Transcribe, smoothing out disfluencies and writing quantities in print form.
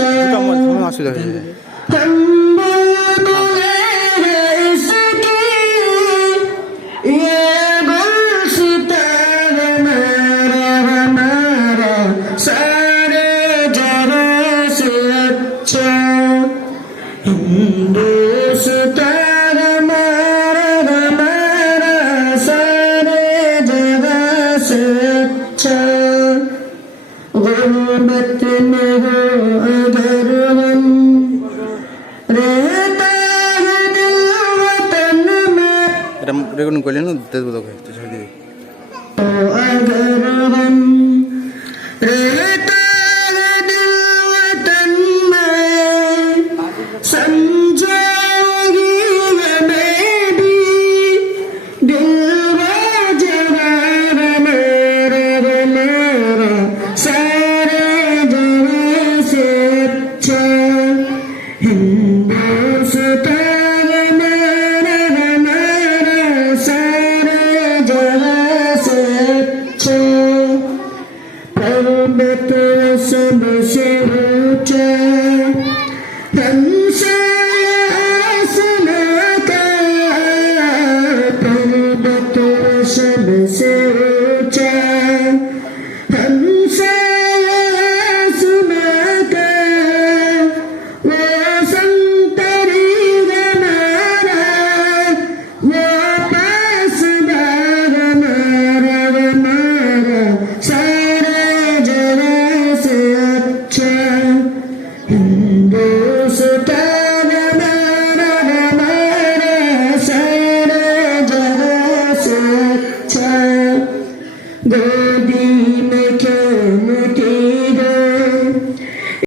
অসুবিধা হয়ে যায়। गुर्बत में हो अगर हम रहता है दिल वतन में এটা রেকর্ডিং করলেন না দেবো তোকে তো ছেড়ে দিবি अगर हम रहता है दिल वतन में समझोगी मैं भी दिल जवार मेरा मेरा सारे जगह से अच्छा हिंदुस्तान मेरा मेरा सारे जगह से अच्छा पर्वत सबसे ऊंचा